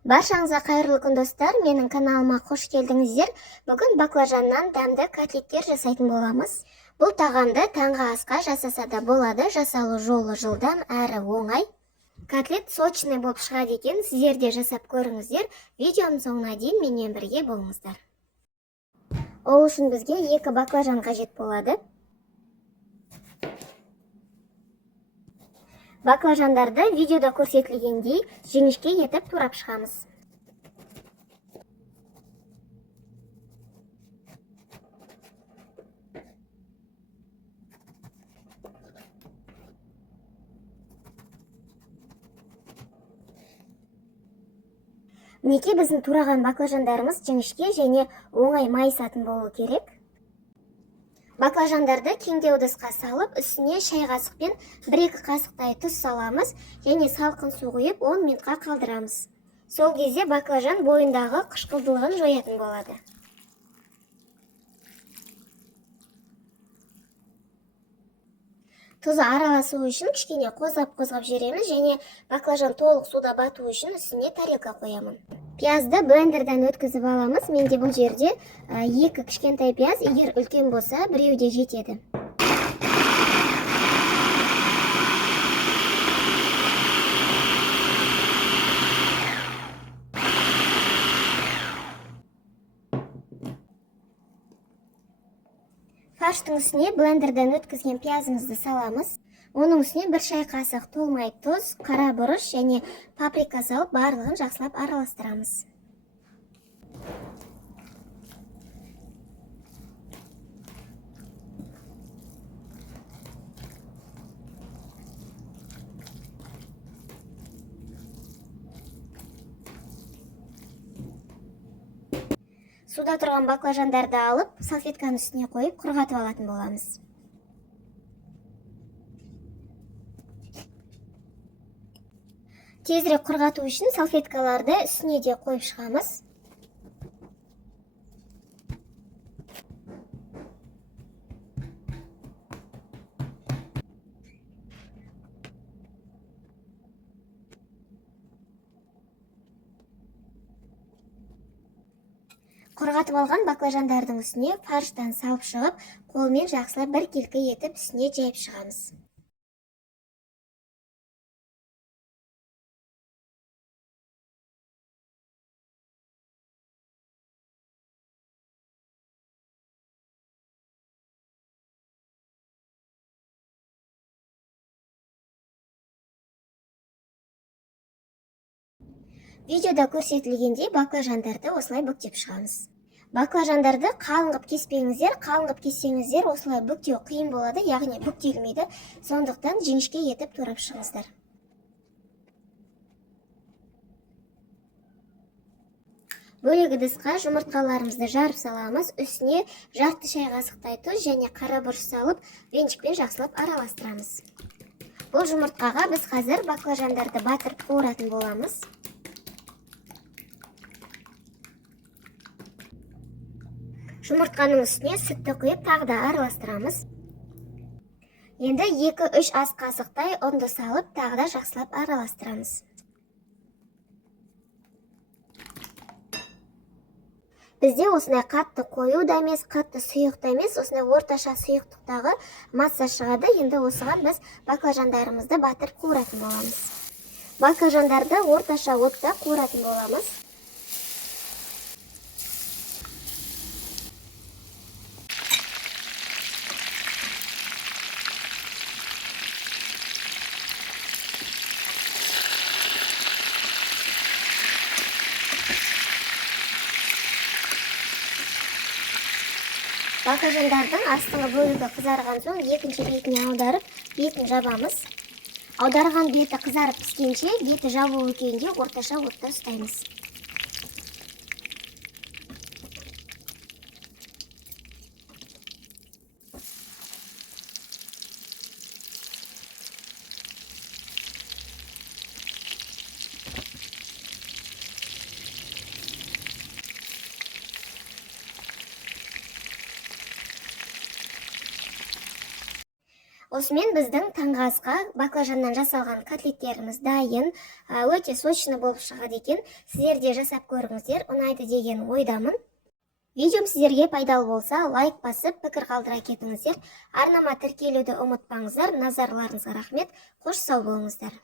Баршаңызға қайырлы күн достар, менің каналыма қош келдіңіздер. Бүгін баклажаннан дәмді котлеттер жасайтын боламыз. Бұл тағамды таңғы асқа жасаса да болады, жасалу жолы жылдам әрі оңай. Котлет сочный болып шығады екен, сіздер де жасап көріңіздер. Видеоның соңына дейін менімен бірге болыңыздар. Ол үшін бізге 2 баклажан қажет болады. Баклажандарды видеода көрсетілгендей жіңішке етіп турап шығамыз. Мінекей біздің тураған баклажандарымыз жіңішке және оңай майысатын болуы керек. Баклажандарды кеңдеу ыдысқа салып, үстіне шай қасықпен 1-2 қасықтай тұз саламыз және салқын су құйып 10 минутқа қалдырамыз. Сол кезде баклажан бойындағы қышқылдылығын жоятын болады. Тұзы араласу үшін кішкене қозғап жібереміз және баклажан толық суда бату үшін үстіне тарелка қоямын. Пиязды блендерден өткізіп аламыз. Менде бұл жерде 2 кішкентай пияз, егер үлкен болса, біреуде жетеді. Фарштың үстіне блендерден өткізген пиязымызды саламыз. Оның үстіне 1 шай қасық толмай тұз, қара бұрыш және паприка салып барлығын жақсылап араластырамыз. Суда тұрған баклажандарды алып, салфетканың үстіне қойып, құрғатып алатын боламыз. Тезірек құрғату үшін салфеткаларды үстіне де қойып шығамыз. Құрғатып алған баклажандардың үстіне фарштан салып шығып, қолмен жақсылап біркелкі етіп үстіне жайып шығамыз. Видеода көрсетілгендей баклажандарды осылай бүктеп шығамыз. Баклажандарды қалың қып кеспеңіздер, қалың қып кессеңіздер осылай бүктеу қиын болады, яғни бүктелмейді. Сондықтан жіңішке етіп турап шығыңыздар. Бөлек ыдысқа жұмыртқаларымызды жарып саламыз, үстіне жарты шай қасықтай тұз және қара бұрыш салып, венчикпен жақсылап араластырамыз. Бұл жұмыртқаға біз қазір баклажандарды батырып қуыратын боламыз. Жұмыртқаның үстіне сүтті құйып тағы да араластырамыз. Енді 2-3 ас қасықтай ұнды салып, тағы да жақсылап араластырамыз. Бізде осындай қатты қою да емес, қатты сұйық та емес, осындай орташа сұйықтықтағы масса шығады. Енді осыған біз баклажандарымызды батырып қуыратын боламыз. Баклажандарды орташа отта қуыратын боламыз. Баклажандардың астыңғы бөлігі қызарған соң, екінші бетіне аударып, бетін жабамыз. Аударған беті қызарып піскенше, беті жабулы күйінде орташа отта ұстаймыз. Осымен біздің таңғы асқа баклажаннан жасалған котлеттеріміз дайын, өте сочный болып шығады екен. Сіздер де жасап көріңіздер, ұнайды деген ойдамын. Видеом сіздерге пайдалы болса, лайк басып, пікір қалдыра кетіңіздер. Арнама тіркелуді ұмытпаңыздар. Назарларыңызға рахмет. Қош сау болыңыздар.